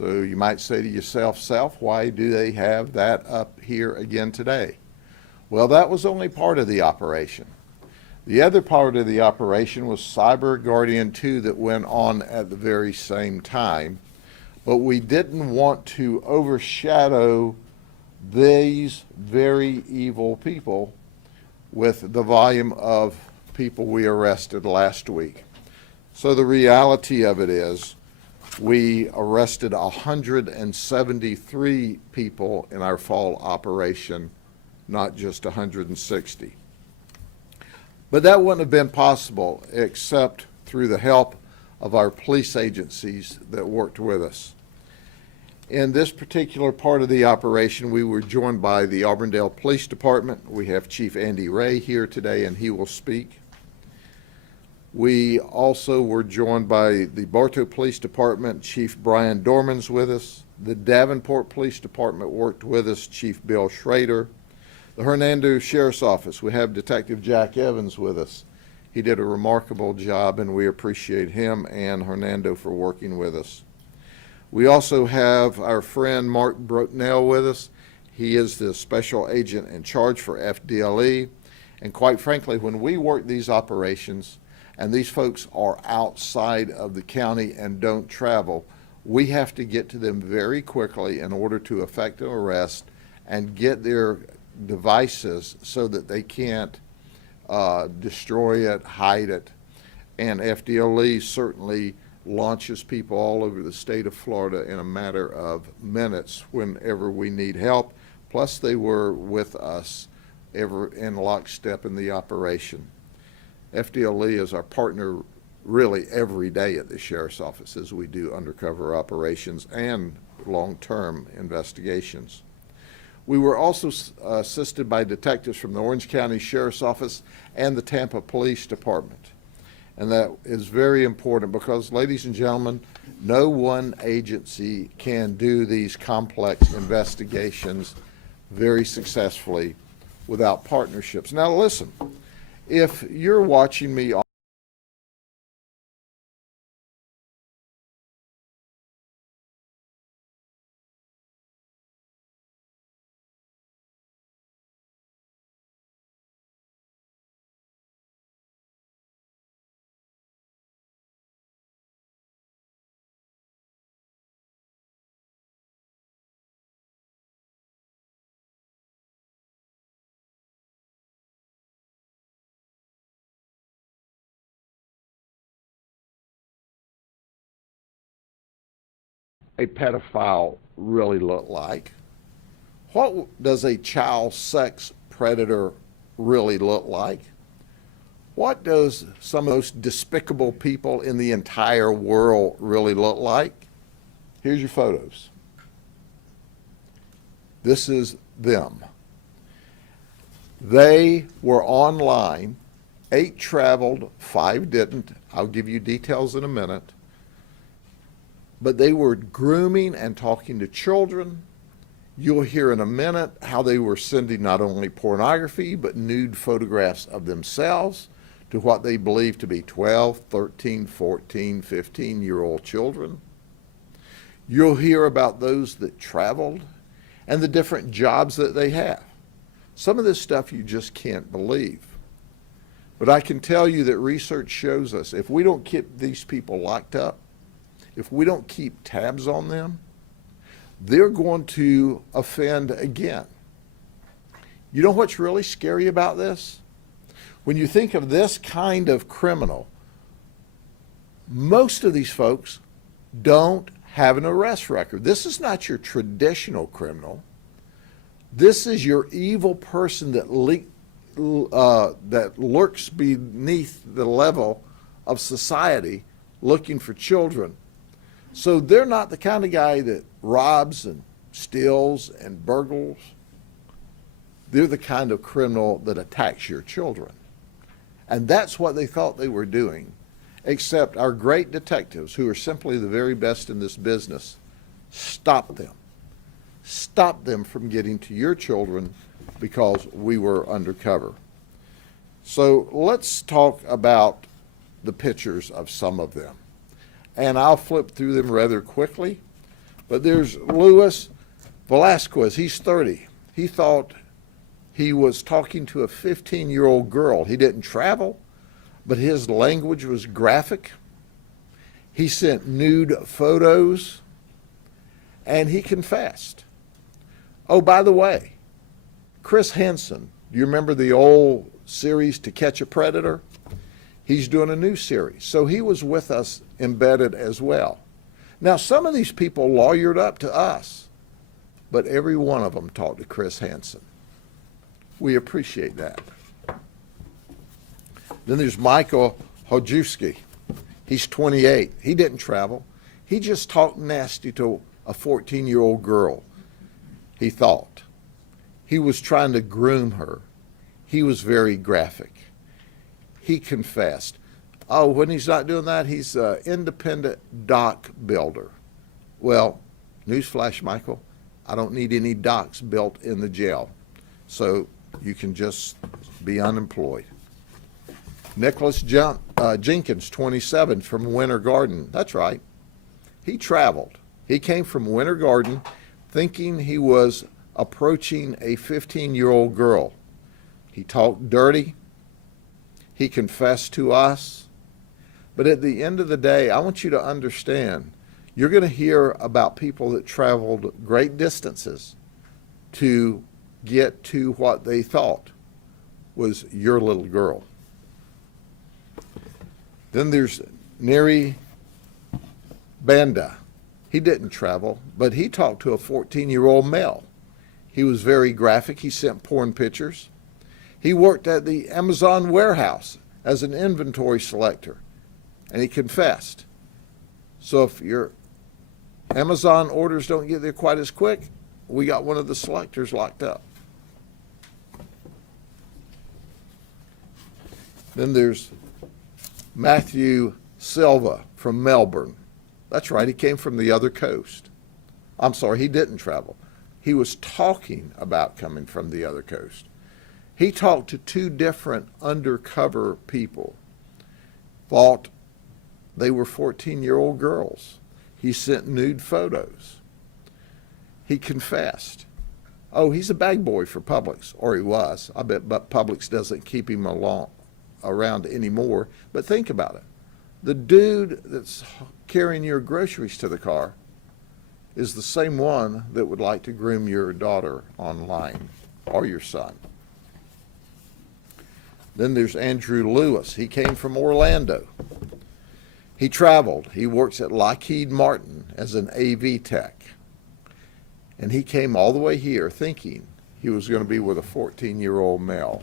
So you might say to yourself, why do they have that up here again today? Well, that was only part of the operation. The other part of the operation was Cyber Guardian 2 that went on at the very same time, but we didn't want to overshadow these very evil people with the volume of people we arrested last week. So the reality of it is we arrested 173 people in our fall operation, not just 160. But that wouldn't have been possible except through the help of our police agencies that worked with us. In this particular part of the operation, we were joined by the Auburndale Police Department. We have Chief Andy Ray here today, and he will speak. We also were joined by the Bartow Police Department. Chief Brian Dorman's with us. The Davenport Police Department worked with us, Chief Bill Schrader. The Hernando Sheriff's Office, we have Detective Jack Evans with us. He did a remarkable job, and we appreciate him and Hernando for working with us. We also have our friend Mark Brotnell with us. He is the special agent in charge for FDLE. And quite frankly, when we work these operations, and these folks are outside of the county and don't travel, we have to get to them very quickly in order to effect an arrest and get their devices so that they can't destroy it, hide it. And FDLE certainly launches people all over the state of Florida in a matter of minutes whenever we need help. Plus, they were with us in lockstep in the operation. FDLE is our partner really every day at the Sheriff's Office as we do undercover operations and long-term investigations. We were also assisted by detectives from the Orange County Sheriff's Office and the Tampa Police Department. And that is very important because, ladies and gentlemen, no one agency can do these complex investigations very successfully without partnerships. Now listen, if you're watching me on a pedophile really look like? What does a child sex predator really look like? What does some of the most despicable people in the entire world really look like? Here's your photos. This is them. They were online. 8 traveled, 5 didn't. I'll give you details in a minute. But they were grooming and talking to children. You'll hear in a minute how they were sending not only pornography, but nude photographs of themselves to what they believed to be 12, 13, 14, 15-year-old children. You'll hear about those that traveled and the different jobs that they have. Some of this stuff you just can't believe. But I can tell you that research shows us if we don't keep these people locked up, if we don't keep tabs on them, they're going to offend again. You know what's really scary about this? When you think of this kind of criminal, most of these folks don't have an arrest record. This is not your traditional criminal. This is your evil person that lurks beneath the level of society looking for children. So they're not the kind of guy that robs and steals and burgles. They're the kind of criminal that attacks your children. And that's what they thought they were doing, except our great detectives, who are simply the very best in this business, stopped them. Stopped them from getting to your children because we were undercover. So let's talk about the pictures of some of them. And I'll flip through them rather quickly. But there's Luis Velasquez. He's 30. He thought he was talking to a 15-year-old girl. He didn't travel, but his language was graphic. He sent nude photos, and he confessed. Oh, by the way, Chris Hansen, do you remember the old series To Catch a Predator? He's doing a new series. So he was with us embedded as well. Now, some of these people lawyered up to us, but every one of them talked to Chris Hansen. We appreciate that. Then there's Michael Hojewski. He's 28. He didn't travel. He just talked nasty to a 14-year-old girl, he thought. He was trying to groom her. He was very graphic. He confessed. Oh, when he's not doing that, he's an independent dock builder. Well, newsflash, Michael, I don't need any docks built in the jail. So you can just be unemployed. Nicholas Jenkins, 27, from Winter Garden. That's right. He traveled. He came from Winter Garden thinking he was approaching a 15-year-old girl. He talked dirty. He confessed to us. But at the end of the day, I want you to understand, you're going to hear about people that traveled great distances to get to what they thought was your little girl. Then there's Neri Banda. He didn't travel, but he talked to a 14-year-old male. He was very graphic. He sent porn pictures. He worked at the Amazon warehouse as an inventory selector, and he confessed. So if your Amazon orders don't get there quite as quick, we got one of the selectors locked up. Then there's Matthew Silva from Melbourne. That's right, he came from the other coast. I'm sorry, he didn't travel. He was talking about coming from the other coast. He talked to two different undercover people, thought they were 14-year-old girls. He sent nude photos. He confessed. Oh, he's a bag boy for Publix, or he was. I bet but Publix doesn't keep him around anymore. But think about it. The dude that's carrying your groceries to the car is the same one that would like to groom your daughter online, or your son. Then there's Andrew Lewis. He came from Orlando. He traveled. He works at Lockheed Martin as an AV tech. And he came all the way here thinking he was going to be with a 14-year-old male.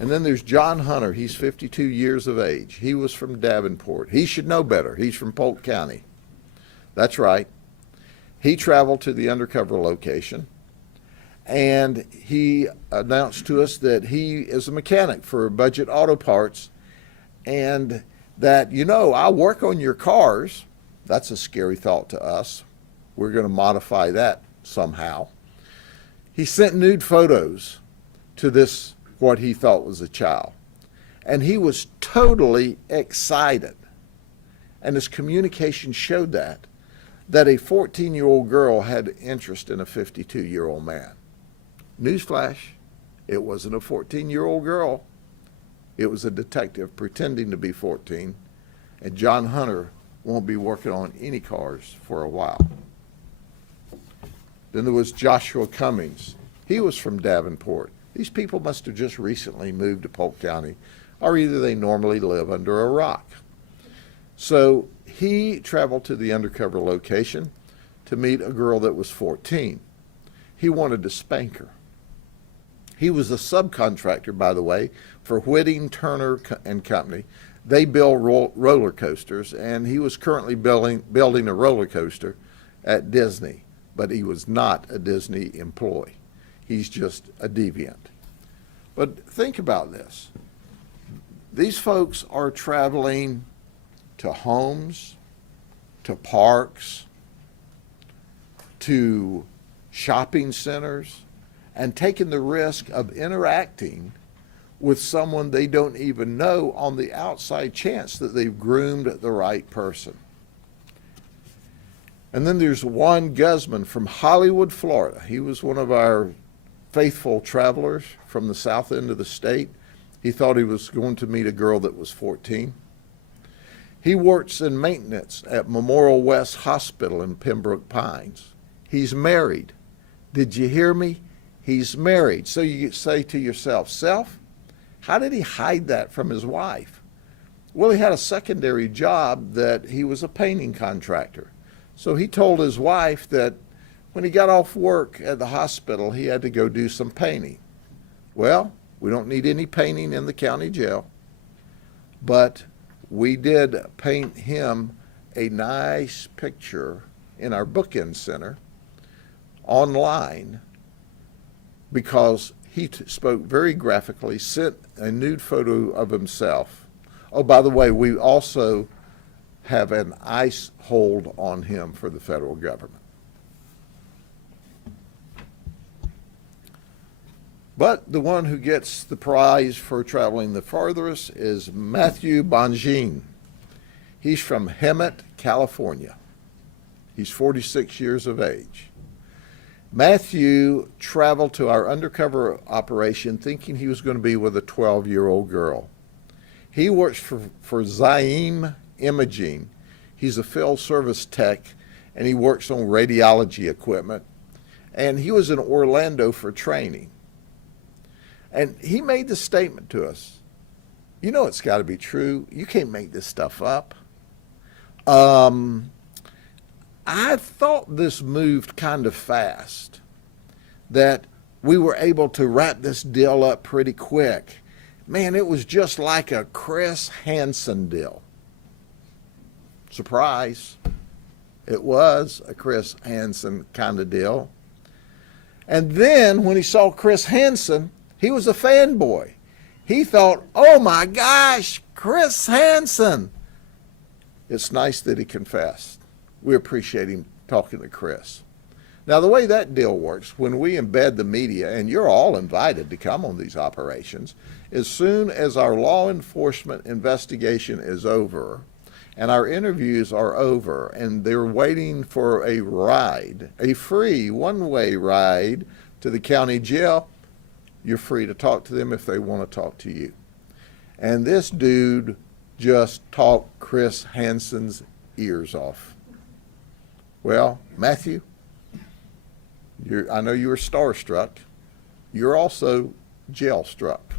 And then there's John Hunter. He's 52 years of age. He was from Davenport. He should know better. He's from Polk County. That's right. He traveled to the undercover location, and he announced to us that he is a mechanic for Budget Auto Parts, and that, I work on your cars. That's a scary thought to us. We're going to modify that somehow. He sent nude photos to this, what he thought was a child, and he was totally excited. And his communication showed that a 14-year-old girl had interest in a 52-year-old man. Newsflash, it wasn't a 14-year-old girl. It was a detective pretending to be 14, and John Hunter won't be working on any cars for a while. Then there was Joshua Cummings. He was from Davenport. These people must have just recently moved to Polk County, or either they normally live under a rock. So he traveled to the undercover location to meet a girl that was 14. He wanted to spank her. He was a subcontractor, by the way, for Whitting, Turner and Company. They build roller coasters, and he was currently building a roller coaster at Disney, but he was not a Disney employee. He's just a deviant. But think about this. These folks are traveling to homes, to parks, to shopping centers, and taking the risk of interacting with someone they don't even know on the outside chance that they've groomed the right person. And then there's Juan Guzman from Hollywood, Florida. He was one of our faithful travelers from the south end of the state. He thought he was going to meet a girl that was 14. He works in maintenance at Memorial West Hospital in Pembroke Pines. He's married. Did you hear me? He's married. So you say to yourself, Self, how did he hide that from his wife? Well, he had a secondary job that he was a painting contractor. So he told his wife that when he got off work at the hospital, he had to go do some painting. Well, we don't need any painting in the county jail, but we did paint him a nice picture in our bookend center online because he spoke very graphically, sent a nude photo of himself. Oh, by the way, we also have an ICE hold on him for the federal government. But the one who gets the prize for traveling the farthest is Matthew Bonjean. He's from Hemet, California. He's 46 years of age. Matthew traveled to our undercover operation thinking he was going to be with a 12-year-old girl. He works for Zaim Imaging. He's a field service tech, and he works on radiology equipment. And he was in Orlando for training. And he made the statement to us, you know it's got to be true. You can't make this stuff up. I thought this moved kind of fast, that we were able to wrap this deal up pretty quick. Man, it was just like a Chris Hansen deal. Surprise. It was a Chris Hansen kind of deal. And then when he saw Chris Hansen, he was a fanboy. He thought, oh my gosh, Chris Hansen. It's nice that he confessed. We appreciate him talking to Chris. Now, the way that deal works, when we embed the media, and you're all invited to come on these operations, as soon as our law enforcement investigation is over and our interviews are over and they're waiting for a ride, a free one-way ride to the county jail, you're free to talk to them if they want to talk to you. And this dude just talked Chris Hansen's ears off. Well, Matthew, I know you were starstruck. You're also jail-struck.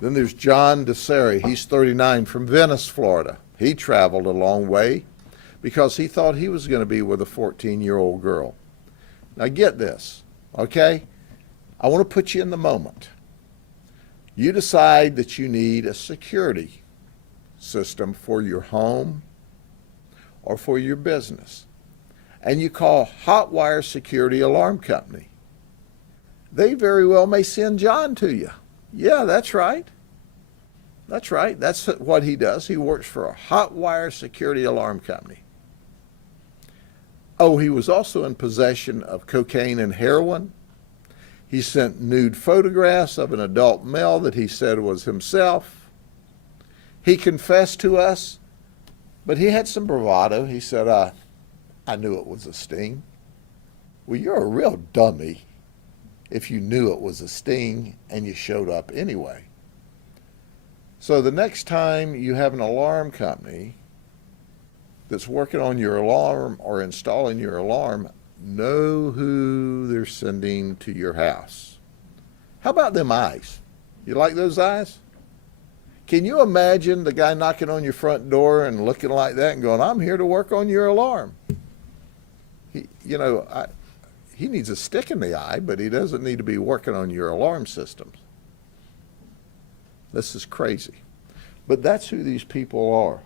Then there's John DeSeri. He's 39 from Venice, Florida. He traveled a long way because he thought he was going to be with a 14-year-old girl. Now get this, okay? I want to put you in the moment. You decide that you need a security system for your home or for your business, and you call Hotwire Security Alarm Company. They very well may send John to you. Yeah, that's right. That's right. That's what he does. He works for a Hotwire Security Alarm Company. Oh, he was also in possession of cocaine and heroin. He sent nude photographs of an adult male that he said was himself. He confessed to us, but he had some bravado. He said, I knew it was a sting. Well, you're a real dummy if you knew it was a sting and you showed up anyway. So the next time you have an alarm company that's working on your alarm or installing your alarm, know who they're sending to your house. How about them eyes? You like those eyes? Can you imagine the guy knocking on your front door and looking like that and going, I'm here to work on your alarm? He needs a stick in the eye, but he doesn't need to be working on your alarm systems. This is crazy. But that's who these people are.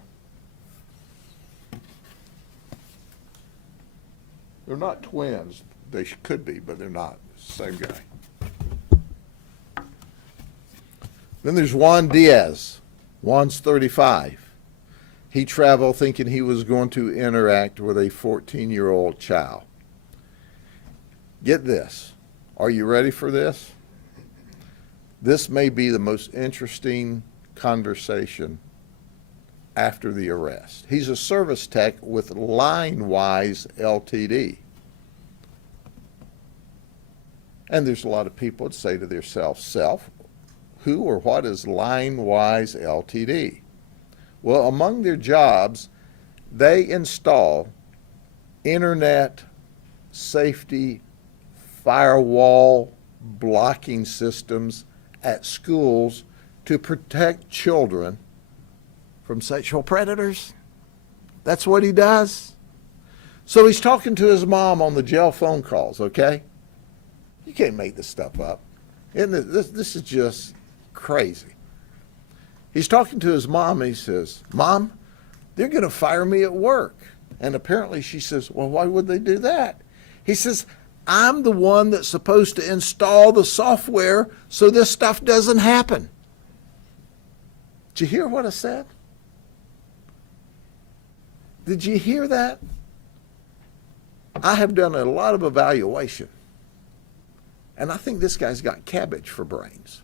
They're not twins. They could be, but they're not. Same guy. Then there's Juan Diaz. Juan's 35. He traveled thinking he was going to interact with a 14-year-old child. Get this. Are you ready for this? This may be the most interesting conversation after the arrest. He's a service tech with LineWise Ltd. And there's a lot of people that say to themselves, who or what is LineWise Ltd? Well, among their jobs, they install internet safety firewall blocking systems at schools to protect children from sexual predators. That's what he does. So he's talking to his mom on the jail phone calls, okay? You can't make this stuff up. This is just crazy. He's talking to his mom and he says, "Mom, they're going to fire me at work." And apparently she says, "Well, why would they do that?" He says, "I'm the one that's supposed to install the software so this stuff doesn't happen." Did you hear what I said? Did you hear that? I have done a lot of evaluation, and I think this guy's got cabbage for brains.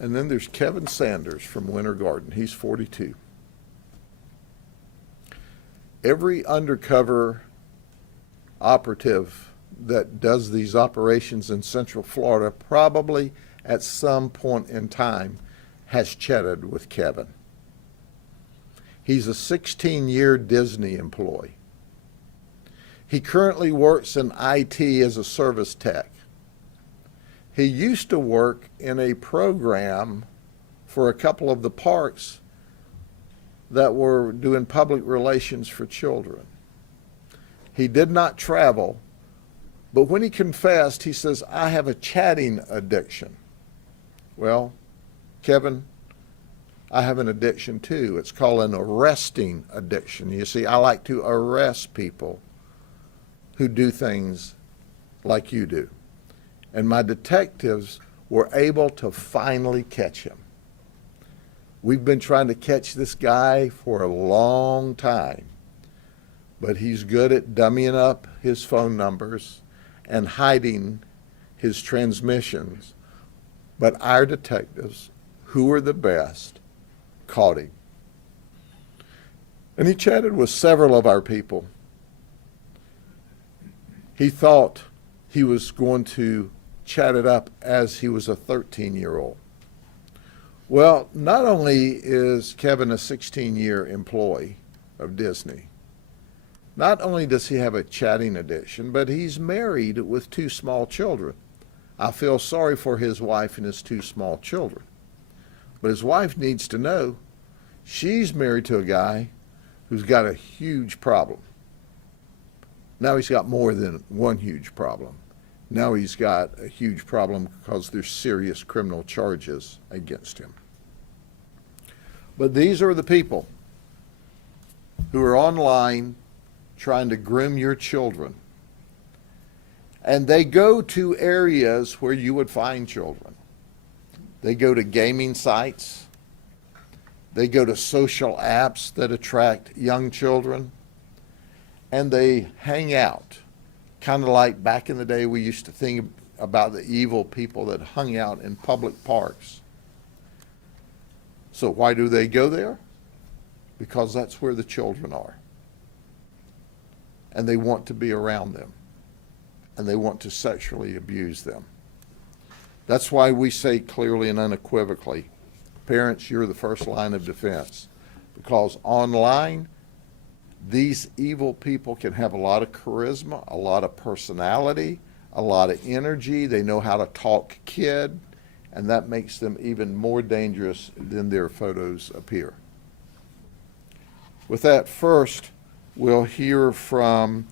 And then there's Kevin Sanders from Winter Garden. He's 42. Every undercover operative that does these operations in Central Florida probably at some point in time has chatted with Kevin. He's a 16-year Disney employee. He currently works in IT as a service tech. He used to work in a program for a couple of the parks that were doing public relations for children. He did not travel, but when he confessed, he says, "I have a chatting addiction." Well, Kevin, I have an addiction too. It's called an arresting addiction. You see, I like to arrest people who do things like you do. And my detectives were able to finally catch him. We've been trying to catch this guy for a long time, but he's good at dummying up his phone numbers and hiding his transmissions. But our detectives, who are the best, caught him. And he chatted with several of our people. He thought he was going to chat it up as he was a 13-year-old. Well, not only is Kevin a 16-year employee of Disney, not only does he have a chatting addiction, but he's married with 2 small children. I feel sorry for his wife and his 2 small children. But his wife needs to know she's married to a guy who's got a huge problem. Now he's got more than one huge problem. Now he's got a huge problem because there's serious criminal charges against him. But these are the people who are online trying to groom your children. And they go to areas where you would find children. They go to gaming sites. They go to social apps that attract young children. And they hang out. Kind of like back in the day we used to think about the evil people that hung out in public parks. So why do they go there? Because that's where the children are. And they want to be around them. And they want to sexually abuse them. That's why we say clearly and unequivocally, parents, you're the first line of defense. Because online, these evil people can have a lot of charisma, a lot of personality, a lot of energy. They know how to talk kid, and that makes them even more dangerous than their photos appear. With that, first, we'll hear from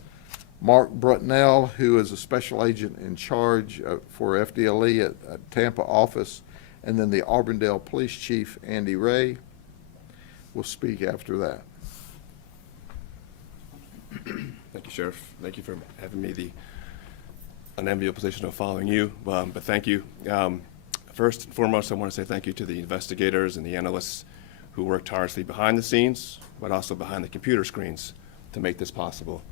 Mark Brutnell, who is a special agent in charge for FDLE at Tampa office, and then the Auburndale Police Chief, Andy Ray, will speak after that. Thank you, Sheriff. Thank you for having me the unenviable position of following you, but thank you. First and foremost, I want to say thank you to the investigators and the analysts who worked tirelessly behind the scenes, but also behind the computer screens to make this possible.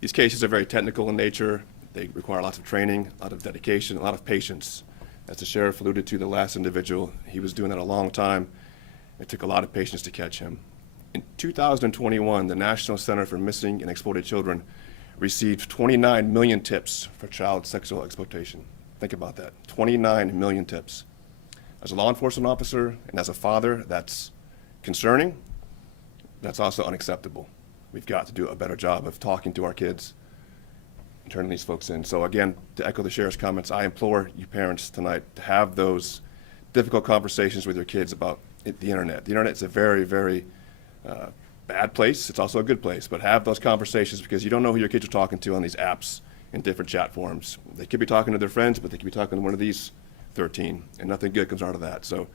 These cases are very technical in nature. They require lots of training, a lot of dedication, a lot of patience. As the sheriff alluded to, the last individual, he was doing that a long time. It took a lot of patience to catch him. In 2021, the National Center for Missing and Exploited Children received 29 million tips for child sexual exploitation. Think about that, 29 million tips. As a law enforcement officer and as a father, that's concerning. That's also unacceptable. We've got to do a better job of talking to our kids and turning these folks in. So again, to echo the sheriff's comments, I implore you parents tonight to have those difficult conversations with your kids about the internet. The internet is a very, very bad place. It's also a good place, but have those conversations because you don't know who your kids are talking to on these apps in different chat forums. They could be talking to their friends, but they could be talking to one of these 13, and nothing good comes out of that. So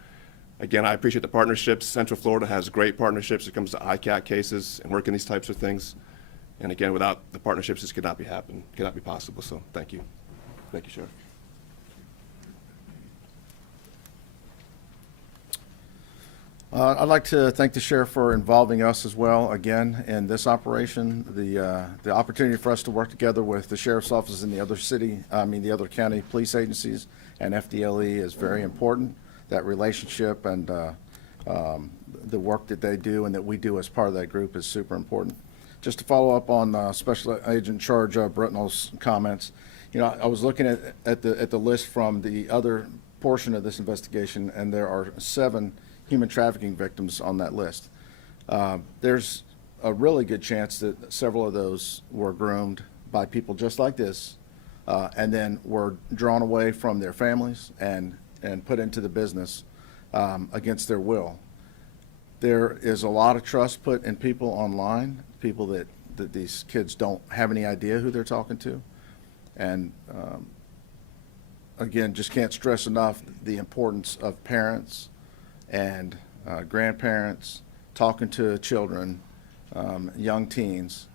again, I appreciate the partnerships. Central Florida has great partnerships when it comes to ICAT cases and working these types of things. And again, without the partnerships, this could not be possible. So thank you. Thank you, Sheriff. I'd like to thank the sheriff for involving us as well, again, in this operation. The opportunity for us to work together with the sheriff's office and the other county police agencies and FDLE is very important. That relationship and the work that they do and that we do as part of that group is super important. Just to follow up on Special Agent in Charge Britnell's comments, I was looking at the list from the other portion of this investigation, and there are 7 human trafficking victims on that list. There's a really good chance that several of those were groomed by people just like this, and then were drawn away from their families and put into the business against their will. There is a lot of trust put in people online, people that these kids don't have any idea who they're talking to. And again, just can't stress enough the importance of parents and grandparents talking to children, young teens,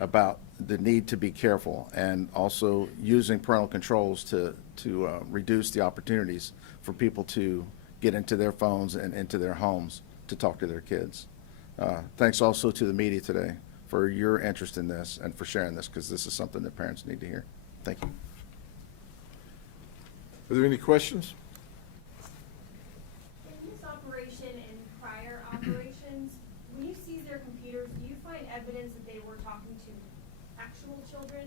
about the need to be careful and also using parental controls to reduce the opportunities for people to get into their phones and into their homes to talk to their kids. Thanks also to the media today for your interest in this and for sharing this, because this is something that parents need to hear. Thank you. Are there any questions? In this operation and prior operations, when you seize their computers, do you find evidence that they were talking to actual children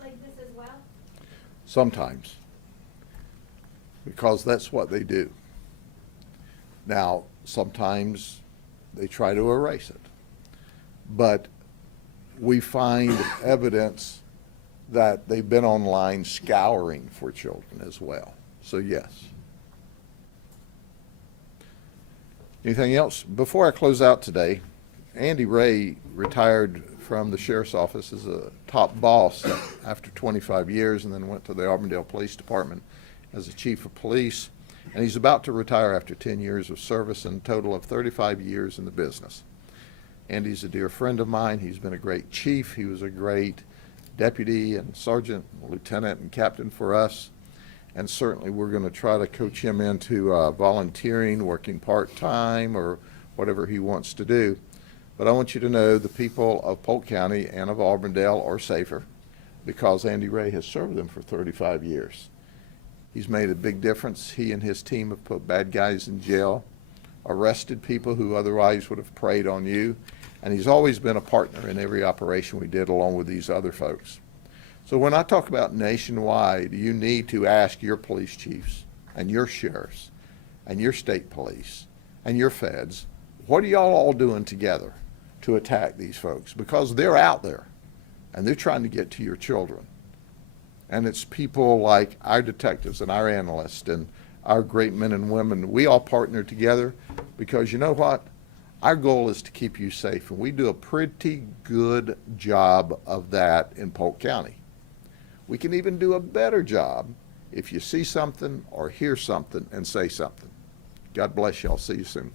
like this as well? Sometimes, because that's what they do. Now, sometimes they try to erase it, but we find evidence that they've been online scouring for children as well. So yes. Anything else? Before I close out today, Andy Ray retired from the sheriff's office as a top boss after 25 years and then went to the Auburndale Police Department as a chief of police. And he's about to retire after 10 years of service and a total of 35 years in the business. Andy's a dear friend of mine. He's been a great chief. He was a great deputy and sergeant, lieutenant, and captain for us. And certainly we're going to try to coach him into volunteering, working part-time, or whatever he wants to do. But I want you to know the people of Polk County and of Auburndale are safer because Andy Ray has served them for 35 years. He's made a big difference. He and his team have put bad guys in jail, arrested people who otherwise would have preyed on you, and he's always been a partner in every operation we did along with these other folks. So when I talk about nationwide, you need to ask your police chiefs and your sheriffs and your state police and your feds, what are y'all all doing together to attack these folks? Because they're out there and they're trying to get to your children. And it's people like our detectives and our analysts and our great men and women. We all partner together because you know what? Our goal is to keep you safe, and we do a pretty good job of that in Polk County. We can even do a better job if you see something or hear something and say something. God bless y'all. See you soon.